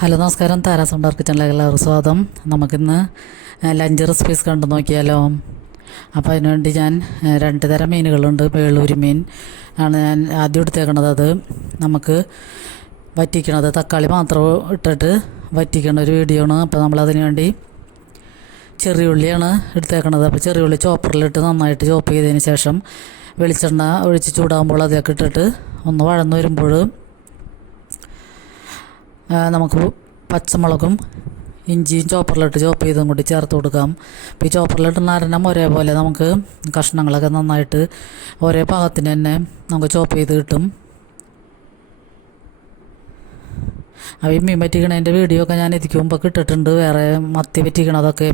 Hello നമസ്കാരം, Tara's ഉണ്ടാർ കിച്ചണിലേക്ക് എല്ലാവർക്കും സ്വാഗതം. നമുക്കിന്ന് ലഞ്ച് റെസിപ്പീസ് കണ്ടു നോക്കിയാലോ. അപ്പോൾ അതിനുവേണ്ടി ഞാൻ രണ്ട് തരം മീനുകളുണ്ട്. വേളൂരി മീൻ ആണ് ഞാൻ ആദ്യം എടുത്തേക്കണത്. അത് നമുക്ക് വറ്റിക്കണത് തക്കാളി മാത്രം ഇട്ടിട്ട് വറ്റിക്കണ ഒരു വീഡിയോ ആണ്. അപ്പോൾ നമ്മളതിന് വേണ്ടി ചെറിയ ഉള്ളിയാണ് എടുത്തേക്കണത്. അപ്പോൾ ചെറിയ ഉള്ളി ചോപ്പറിലിട്ട് നന്നായിട്ട് ചോപ്പ് ചെയ്തതിന് ശേഷം വെളിച്ചെണ്ണ ഒഴിച്ച് ചൂടാകുമ്പോൾ അതൊക്കെ ഇട്ടിട്ട് ഒന്ന് വഴന്ന് വരുമ്പോൾ നമുക്ക് പച്ചമുളകും ഇഞ്ചിയും ചോപ്പറിലിട്ട് ചോപ്പ് ചെയ്തും കൂടി ചേർത്ത് കൊടുക്കാം. അപ്പോൾ ഈ ചോപ്പറിലിട്ടുന്ന അരനം ഒരേപോലെ നമുക്ക് കഷ്ണങ്ങളൊക്കെ നന്നായിട്ട് ഒരേ പാകത്തിന് തന്നെ നമുക്ക് ചോപ്പ് ചെയ്ത് കിട്ടും. അപ്പോൾ ഈ മീൻ പറ്റിക്കണതിൻ്റെ വീഡിയോ ഒക്കെ ഞാൻ ഇതിക്ക് മുമ്പൊക്കെ ഇട്ടിട്ടുണ്ട്, വേറെ മത്തി പറ്റിക്കണതൊക്കെ.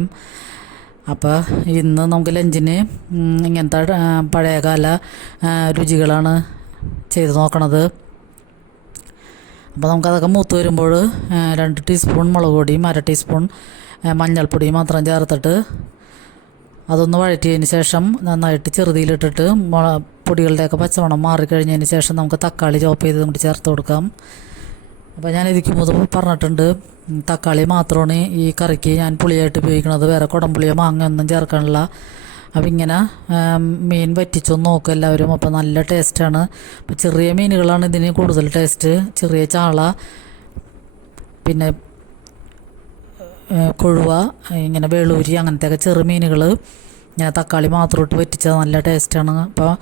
അപ്പോൾ ഇന്ന് നമുക്ക് ലഞ്ചിന് ഇങ്ങനത്തെ പഴയകാല രുചികളാണ് ചെയ്ത് നോക്കണത്. അപ്പോൾ നമുക്കതൊക്കെ മൂത്ത് വരുമ്പോൾ 2 ടീസ്പൂൺ മുളക് പൊടിയും 1/2 ടീസ്പൂൺ മഞ്ഞൾപ്പൊടിയും മാത്രം ചേർത്തിട്ട് അതൊന്ന് വഴറ്റിയതിന് ശേഷം നന്നായിട്ട് ചെറുതിയിലിട്ടിട്ട് പൊടികളുടെയൊക്കെ പച്ചമണം മാറിക്കഴിഞ്ഞതിന് ശേഷം നമുക്ക് തക്കാളി ചോപ്പ് ചെയ്ത് കൂടി ചേർത്ത് കൊടുക്കാം. അപ്പോൾ ഞാൻ ഇതിക്ക് മുതൽ പറഞ്ഞിട്ടുണ്ട്, തക്കാളി മാത്രമാണ് ഈ കറിക്ക് ഞാൻ പുളിയായിട്ട് ഉപയോഗിക്കുന്നത്, വേറെ കുടംപുളിയോ മാങ്ങയൊന്നും ചേർക്കാനില്ല. അപ്പം ഇങ്ങനെ മീൻ വറ്റിച്ചൊന്ന് നോക്കും എല്ലാവരും. അപ്പോൾ നല്ല ടേസ്റ്റാണ്. അപ്പോൾ ചെറിയ മീനുകളാണ് ഇതിന് കൂടുതൽ ടേസ്റ്റ്. ചെറിയ ചാള, പിന്നെ കൊഴുവ, ഇങ്ങനെ വേളൂരി, അങ്ങനത്തെയൊക്കെ ചെറു മീനുകൾ ഞാൻ തക്കാളി മാത്രം ഇട്ട് വറ്റിച്ചാൽ നല്ല ടേസ്റ്റാണ്. അപ്പോൾ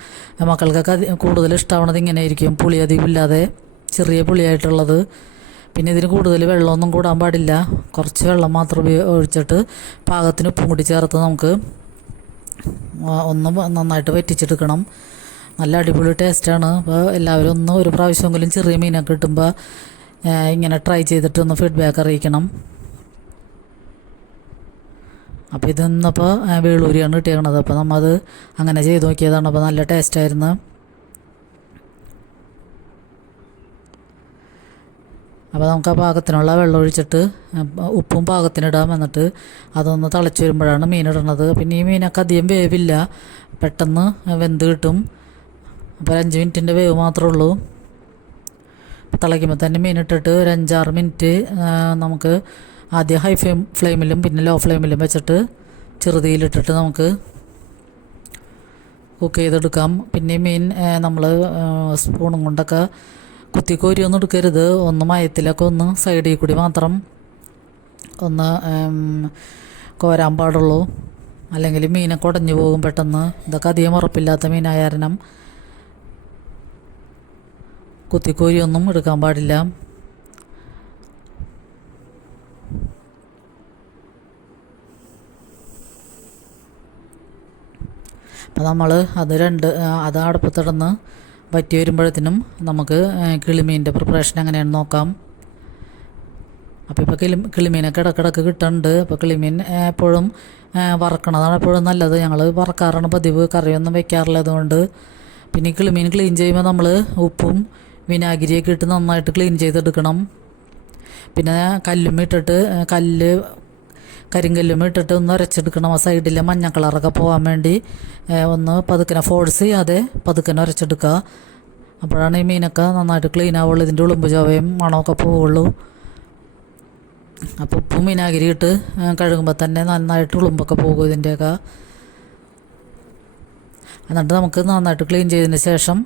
മക്കൾക്കൊക്കെ കൂടുതൽ ഇഷ്ടമാവണത് ഇങ്ങനെ ആയിരിക്കും, പുളി അധികം ഇല്ലാതെ ചെറിയ പുളിയായിട്ടുള്ളത്. പിന്നെ ഇതിന് കൂടുതൽ വെള്ളമൊന്നും കൂടാൻ പാടില്ല, കുറച്ച് വെള്ളം മാത്രം ഒഴിച്ചിട്ട് പാകത്തിന് ഉപ്പും കൂടി ചേർത്ത് നമുക്ക് ഒന്ന് നന്നായിട്ട് വറ്റിച്ചെടുക്കണം. നല്ല അടിപൊളി ടേസ്റ്റാണ്. അപ്പോൾ എല്ലാവരും ഒന്ന് ഒരു പ്രാവശ്യമെങ്കിലും ചെറിയ മീനൊക്കെ കിട്ടുമ്പോൾ ഇങ്ങനെ ട്രൈ ചെയ്തിട്ടൊന്ന് ഫീഡ്ബാക്ക് അറിയിക്കണം. അപ്പോൾ ഇതൊന്നിപ്പോൾ വേളൂരിയാണ് കിട്ടിയേക്കണത്. അപ്പോൾ നമ്മളത് അങ്ങനെ ചെയ്ത് നോക്കിയതാണ്. അപ്പോൾ നല്ല ടേസ്റ്റായിരുന്നു. അപ്പോൾ നമുക്ക് ആ പാകത്തിനുള്ള വെള്ളം ഒഴിച്ചിട്ട് ഉപ്പും പാകത്തിനിടാം. എന്നിട്ട് അതൊന്ന് തിളച്ച് വരുമ്പോഴാണ് മീനിടണത്. പിന്നെ ഈ മീനൊക്കെ അധികം വേവില്ല, പെട്ടെന്ന് വെന്ത് കിട്ടും. അപ്പോൾ 5 മിനിറ്റിൻ്റെ വേവ് മാത്രമേ ഉള്ളൂ. തിളയ്ക്കുമ്പോൾ തന്നെ മീനിട്ടിട്ട് ഒരു 5-6 മിനിറ്റ് നമുക്ക് ആദ്യം ഹൈ ഫ്ലെയിമിലും പിന്നെ ലോ ഫ്ലെയിമിലും വെച്ചിട്ട് ചെറുതീയിലിട്ടിട്ട് നമുക്ക് കുക്ക് ചെയ്തെടുക്കാം. പിന്നെ മീൻ നമ്മൾ സ്പൂണും കൊണ്ടൊക്കെ കുത്തിക്കോരിയൊന്നും എടുക്കരുത്, ഒന്ന് മയത്തിലൊക്കെ ഒന്ന് സൈഡിൽ കൂടി മാത്രം ഒന്ന് കോരാൻ പാടുള്ളൂ, അല്ലെങ്കിൽ മീനൊക്കെ ഉടഞ്ഞു പോകും പെട്ടെന്ന്. ഇതൊക്കെ അധികം ഉറപ്പില്ലാത്ത മീനായ കാരണം കുത്തിക്കോരിയൊന്നും എടുക്കാൻ പാടില്ല. അപ്പോൾ നമ്മൾ അത് അടുപ്പത്തിടന്ന് വറ്റി വരുമ്പോഴത്തേനും നമുക്ക് കിളിമീൻ്റെ പ്രിപ്പറേഷൻ എങ്ങനെയാണെന്ന് നോക്കാം. അപ്പോൾ ഇപ്പോൾ കിളിമീനൊക്കെ ഇടക്കിടക്ക് കിട്ടുന്നുണ്ട്. അപ്പോൾ കിളിമീൻ എപ്പോഴും വറക്കണതാണ് എപ്പോഴും നല്ലത്. ഞങ്ങൾ വറക്കാറാണ് പതിവ്, കറിയൊന്നും വെക്കാറില്ല അതുകൊണ്ട്. പിന്നെ കിളിമീൻ ക്ലീൻ ചെയ്യുമ്പോൾ നമ്മൾ ഉപ്പും വിനാഗിരിയൊക്കെ ഇട്ട് നന്നായിട്ട് ക്ലീൻ ചെയ്തെടുക്കണം. പിന്നെ കല്ലും ഇട്ടിട്ട് കരിങ്കല്ലും ഇട്ടിട്ട് ഒന്ന് ഉരച്ചെടുക്കണം. ആ സൈഡിലെ മഞ്ഞ കളറൊക്കെ പോകാൻ വേണ്ടി ഒന്ന് പതുക്കനെ ഫോഴ്സ് ചെയ്യാതെ പതുക്കനെ ഉരച്ചെടുക്കുക. അപ്പോഴാണ് ഈ മീനൊക്കെ നന്നായിട്ട് ക്ലീൻ ആവുള്ളൂ, ഇതിൻ്റെ ഉളുമ്പ് ചവയും മണമൊക്കെ പോവുള്ളൂ. അപ്പോൾ ഉപ്പും വിനാഗിരി ഇട്ട് കഴുകുമ്പോൾ തന്നെ നന്നായിട്ട് ഉളുമ്പൊക്കെ പോകും ഇതിൻ്റെയൊക്കെ. എന്നിട്ട് നമുക്ക് നന്നായിട്ട് ക്ലീൻ ചെയ്തതിന് ശേഷം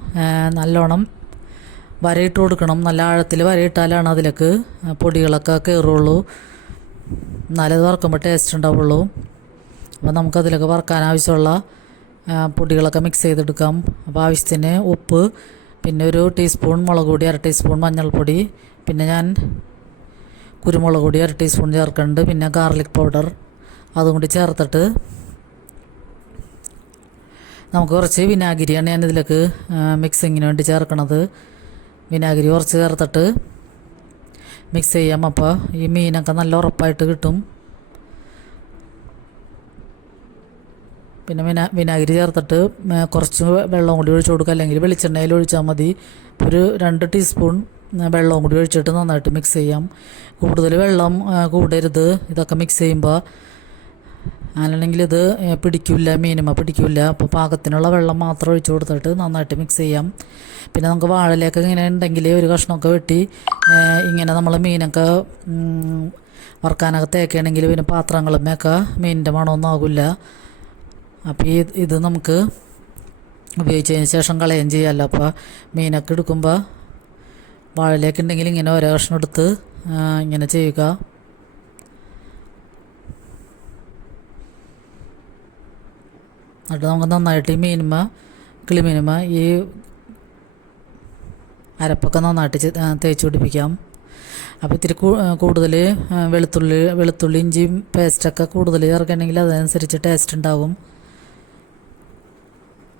നല്ലോണം വരയിട്ട് കൊടുക്കണം. നല്ല ആഴത്തിൽ വരയിട്ടാലാണ് അതിലേക്ക് പൊടികളൊക്കെ കയറുള്ളൂ, എന്നാലത് വറക്കുമ്പോൾ ടേസ്റ്റ് ഉണ്ടാവുള്ളൂ. അപ്പോൾ നമുക്കതിലൊക്കെ വറക്കാൻ ആവശ്യമുള്ള പൊടികളൊക്കെ മിക്സ് ചെയ്തെടുക്കാം. അപ്പോൾ ആവശ്യത്തിന് ഉപ്പ്, പിന്നെ ഒരു ടീസ്പൂൺ മുളക് പൊടി, 1/2 ടീസ്പൂൺ മഞ്ഞൾപ്പൊടി, പിന്നെ ഞാൻ കുരുമുളക് പൊടി 1/2 ടീസ്പൂൺ ചേർക്കുന്നുണ്ട്, പിന്നെ ഗാർലിക് പൗഡർ അതും കൂടി ചേർത്തിട്ട് നമുക്ക് കുറച്ച് വിനാഗിരിയാണ് ഞാൻ ഇതിലേക്ക് മിക്സിങ്ങിന് വേണ്ടി ചേർക്കണത്. വിനാഗിരി കുറച്ച് ചേർത്തിട്ട് മിക്സ് ചെയ്യാം. അപ്പോൾ ഈ മീനൊക്കെ നല്ല ഉറപ്പായിട്ട് കിട്ടും. പിന്നെ വിനാഗിരി ചേർത്തിട്ട് കുറച്ച് വെള്ളം കൂടി ഒഴിച്ച് കൊടുക്കുക, അല്ലെങ്കിൽ വെളിച്ചെണ്ണയിൽ ഒഴിച്ചാൽ മതി. ഒരു 2 ടീസ്പൂൺ വെള്ളവും കൂടി ഒഴിച്ചിട്ട് നന്നായിട്ട് മിക്സ് ചെയ്യാം. കൂടുതൽ വെള്ളം കൂടരുത്. ഇതൊക്കെ മിക്സ് ചെയ്യുമ്പോൾ അങ്ങനെയാണെങ്കിൽ ഇത് പിടിക്കില്ല, മീനുമ്മ പിടിക്കില്ല. അപ്പോൾ പാകത്തിനുള്ള വെള്ളം മാത്രം ഒഴിച്ചു കൊടുത്തിട്ട് നന്നായിട്ട് മിക്സ് ചെയ്യാം. പിന്നെ നമുക്ക് വാഴയിലൊക്കെ ഇങ്ങനെ ഉണ്ടെങ്കിൽ ഒരു കഷ്ണമൊക്കെ വെട്ടി ഇങ്ങനെ നമ്മൾ മീനൊക്കെ വറുക്കാനൊക്കെ തേക്കുകയാണെങ്കിൽ പിന്നെ പാത്രങ്ങളുമൊക്കെ മീനിൻ്റെ മണമൊന്നും ആകില്ല. അപ്പോൾ ഇത് നമുക്ക് ഉപയോഗിച്ചതിന് ശേഷം കളയുകയും ചെയ്യാമല്ലോ. അപ്പോൾ മീനൊക്കെ എടുക്കുമ്പോൾ വാഴയിലൊക്കെ ഉണ്ടെങ്കിൽ ഇങ്ങനെ ഓരോ കഷ്ണം എടുത്ത് ഇങ്ങനെ ചെയ്യുക. എന്നിട്ട് നമുക്ക് നന്നായിട്ട് ഈ കിളിമീനുമ്മ ഈ അരപ്പൊക്കെ നന്നായിട്ട് തേച്ച് പിടിപ്പിക്കാം. അപ്പോൾ ഇത്തിരി കൂടുതൽ വെളുത്തുള്ളി ഇഞ്ചിയും പേസ്റ്റൊക്കെ കൂടുതൽ ചേർക്കണമെങ്കിൽ അതനുസരിച്ച് ടേസ്റ്റ് ഉണ്ടാകും.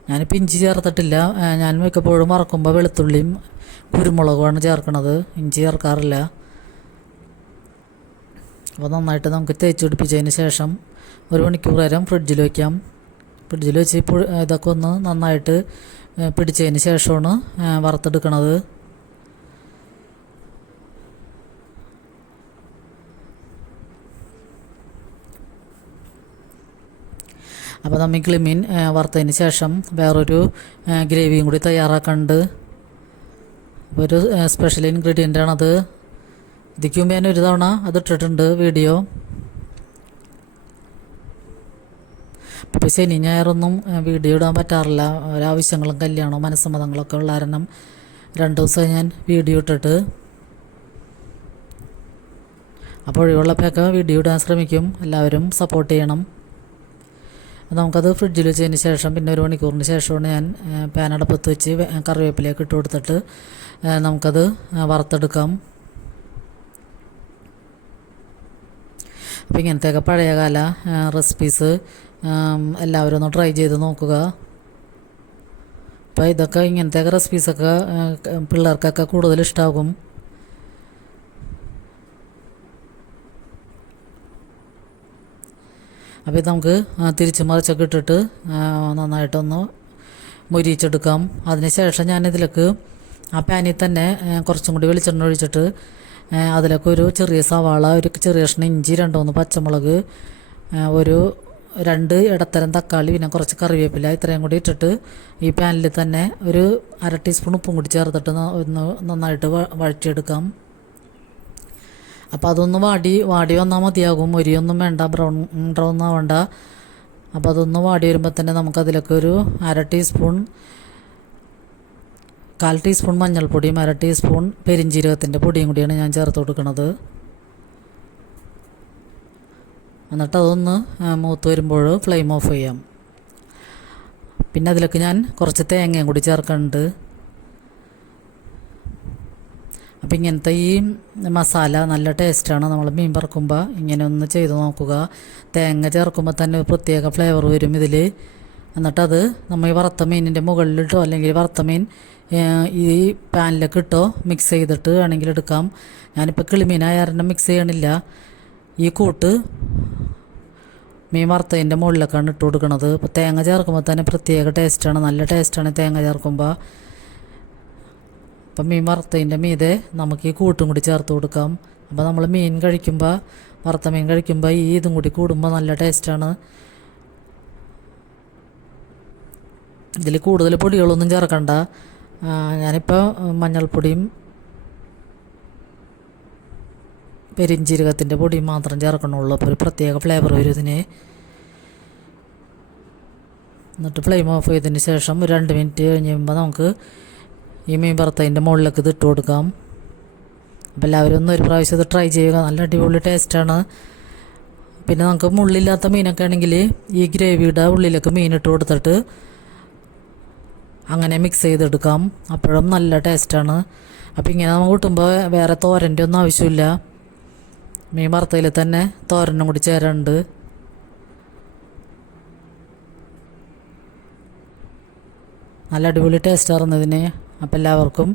ഞാനിപ്പോൾ ഇഞ്ചി ചേർത്തിട്ടില്ല. ഞാൻ മിക്കപ്പോഴും വറക്കുമ്പോൾ വെളുത്തുള്ളിയും കുരുമുളകുമാണ് ചേർക്കണത്, ഇഞ്ചി ചേർക്കാറില്ല. അപ്പോൾ നന്നായിട്ട് നമുക്ക് തേച്ച് പിടിപ്പിച്ചതിന് ശേഷം 1 മണിക്കൂർ നേരം ഫ്രിഡ്ജിൽ വയ്ക്കാം. ഫ്രിഡ്ജിൽ വെച്ച് ഇപ്പോൾ ഇതൊക്കെ ഒന്ന് നന്നായിട്ട് പിടിച്ചതിന് ശേഷമാണ് വറുത്തെടുക്കണത്. അപ്പോൾ നമ്മൾ കിളിമീൻ വറുത്തതിന് ശേഷം വേറൊരു ഗ്രേവിയും കൂടി തയ്യാറാക്കാനുണ്ട്. ഒരു സ്പെഷ്യൽ ഇൻഗ്രീഡിയൻ്റ് ആണത്. ഇതിക്ക് മുമ്പ് ഞാൻ ഒരു തവണ അത് ഇട്ടിട്ടുണ്ട് വീഡിയോ. ഇപ്പോൾ ശനി ഞായറൊന്നും വീഡിയോ ഇടാൻ പറ്റാറില്ല. ഒരാവശ്യങ്ങളും കല്യാണവും മനസ്സമ്മതങ്ങളൊക്കെ ഉള്ള കാരണം 2 ദിവസമായി ഞാൻ വീഡിയോ ഇട്ടിട്ട്. അപ്പോൾ ഒഴിവുള്ളപ്പോഴൊക്കെ വീഡിയോ ഇടാൻ ശ്രമിക്കും. എല്ലാവരും സപ്പോർട്ട് ചെയ്യണം. നമുക്കത് ഫ്രിഡ്ജിൽ വെച്ചതിന് ശേഷം പിന്നെ 1 മണിക്കൂറിന് ശേഷമാണ് ഞാൻ പാൻ അടുപ്പത്ത് വെച്ച് കറിവേപ്പിലേക്ക് ഇട്ട് കൊടുത്തിട്ട് നമുക്കത് വറുത്തെടുക്കാം. അപ്പോൾ ഇങ്ങനത്തെയൊക്കെ പഴയകാല റെസിപ്പീസ് എല്ലാവരും ഒന്ന് ട്രൈ ചെയ്ത് നോക്കുക. അപ്പോൾ ഇതൊക്കെ ഇങ്ങനത്തെയൊക്കെ റെസിപ്പീസൊക്കെ പിള്ളേർക്കൊക്കെ കൂടുതൽ ഇഷ്ടമാകും. അപ്പോൾ ഇത് നമുക്ക് തിരിച്ച് മറിച്ചൊക്കെ ഇട്ടിട്ട് നന്നായിട്ടൊന്ന് മൊരിയിച്ചെടുക്കാം. അതിനുശേഷം ഞാനിതിലേക്ക് ആ പാനിൽ തന്നെ കുറച്ചും കൂടി വെളിച്ചെണ്ണ ഒഴിച്ചിട്ട് അതിലേക്ക് ഒരു ചെറിയ സവാള, ഒരു ചെറിയ കഷ്ണം ഇഞ്ചി, 2-3 പച്ചമുളക്, ഒരു 2 ഇടത്തരം തക്കാളി, പിന്നെ കുറച്ച് കറിവേപ്പില, ഇത്രയും കൂടി ഇട്ടിട്ട് ഈ പാനിൽ തന്നെ ഒരു 1/2 ടീസ്പൂൺ ഉപ്പും കൂടി ചേർത്തിട്ട് ഒന്ന് നന്നായിട്ട് വഴറ്റിയെടുക്കാം. അപ്പോൾ അതൊന്ന് വാടി വന്നാൽ മതിയാകും. മൊരിയൊന്നും വേണ്ട, ബ്രൗൺ ആവണ്ട. അപ്പോൾ അതൊന്ന് വാടി വരുമ്പോൾ തന്നെ നമുക്കതിലേക്ക് ഒരു 1/2 ടീസ്പൂൺ 1/4 ടീസ്പൂൺ മഞ്ഞൾപ്പൊടിയും 1/2 ടീസ്പൂൺ പെരിഞ്ജീരകത്തിൻ്റെ പൊടിയും കൂടിയാണ് ഞാൻ ചേർത്ത് കൊടുക്കുന്നത്. എന്നിട്ട് അതൊന്ന് മൂത്ത് വരുമ്പോൾ ഫ്ലെയിം ഓഫ് ചെയ്യാം. പിന്നെ അതിലേക്ക് ഞാൻ കുറച്ച് തേങ്ങയും കൂടി ചേർക്കുന്നുണ്ട്. അപ്പോൾ ഇങ്ങനത്തെ ഈ മസാല നല്ല ടേസ്റ്റാണ്. നമ്മൾ മീൻ വറുക്കുമ്പോൾ ഇങ്ങനെ ഒന്ന് ചെയ്ത് നോക്കുക. തേങ്ങ ചേർക്കുമ്പോൾ തന്നെ ഒരു പ്രത്യേക ഫ്ലേവർ വരും ഇതിൽ. എന്നിട്ടത് നമ്മൾ ഈ വറുത്ത മീനിൻ്റെ മുകളിലിട്ടോ അല്ലെങ്കിൽ വറുത്ത മീൻ ഈ പാനിലേക്ക് ഇട്ടോ മിക്സ് ചെയ്തിട്ട് വേണമെങ്കിൽ എടുക്കാം. ഞാനിപ്പോൾ കിളിമീനായ കാരണം മിക്സ് ചെയ്യണില്ല. ഈ കൂട്ട് മീൻ വറുത്തതിൻ്റെ മുകളിലേക്കാണ് ഇട്ട് കൊടുക്കുന്നത്. അപ്പോൾ തേങ്ങ ചേർക്കുമ്പോൾ തന്നെ പ്രത്യേക ടേസ്റ്റാണ്, നല്ല ടേസ്റ്റാണ് തേങ്ങ ചേർക്കുമ്പോൾ. അപ്പം മീൻ വറുത്തതിൻ്റെ മീതെ നമുക്ക് ഈ കൂട്ടും കൂടി ചേർത്ത് കൊടുക്കാം. അപ്പോൾ നമ്മൾ മീൻ കഴിക്കുമ്പോൾ, വറുത്ത മീൻ കഴിക്കുമ്പോൾ ഈ ഇതും കൂടി കൂടുമ്പോൾ നല്ല ടേസ്റ്റാണ്. ഇതിൽ കൂടുതൽ പൊടികളൊന്നും ചേർക്കണ്ട. ഞാനിപ്പോൾ മഞ്ഞൾപ്പൊടിയും പെരിഞ്ജീരകത്തിൻ്റെ പൊടിയും മാത്രം ചേർക്കണുള്ളൂ. അപ്പോൾ ഒരു പ്രത്യേക ഫ്ലേവർ വരും ഇതിന്. എന്നിട്ട് ഫ്ലെയിം ഓഫ് ചെയ്തതിന് ശേഷം ഒരു 2 മിനിറ്റ് കഴിഞ്ഞ് കഴിയുമ്പോൾ നമുക്ക് ഈ മീൻ വറുത്തതിൻ്റെ മുകളിലേക്ക് ഇത് ഇട്ട് കൊടുക്കാം. അപ്പോൾ എല്ലാവരും ഒന്ന് ഒരു പ്രാവശ്യം ഇത് ട്രൈ ചെയ്യുക. നല്ല അടിപൊളി ടേസ്റ്റാണ്. പിന്നെ നമുക്ക് മുള്ളില്ലാത്ത മീനൊക്കെ ആണെങ്കിൽ ഈ ഗ്രേവിയുടെ ഉള്ളിലേക്ക് മീൻ ഇട്ട് കൊടുത്തിട്ട് അങ്ങനെ മിക്സ് ചെയ്തെടുക്കാം. അപ്പോഴും നല്ല ടേസ്റ്റാണ്. അപ്പോൾ ഇങ്ങനെ നമുക്ക് കൂട്ടുമ്പോൾ വേറെ തോരൻ്റെ ഒന്നും ആവശ്യമില്ല. മീൻ വറുത്തതിൽ തന്നെ തോരനും കൂടി ചേരുന്നുണ്ട്. നല്ല അടിപൊളി ടേസ്റ്റായിരുന്നു ഇതിന്. അപ്പോൾ എല്ലാവർക്കും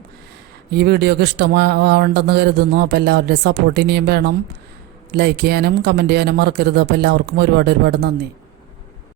ഈ വീഡിയോക്ക് ഇഷ്ടമാവേണ്ടെന്ന് കരുതുന്നു. അപ്പോൾ എല്ലാവരുടെയും സപ്പോർട്ട് ഇനിയും വേണം. ലൈക്ക് ചെയ്യാനും കമൻറ്റ് ചെയ്യാനും മറക്കരുത്. അപ്പോൾ എല്ലാവർക്കും ഒരുപാട് നന്ദി.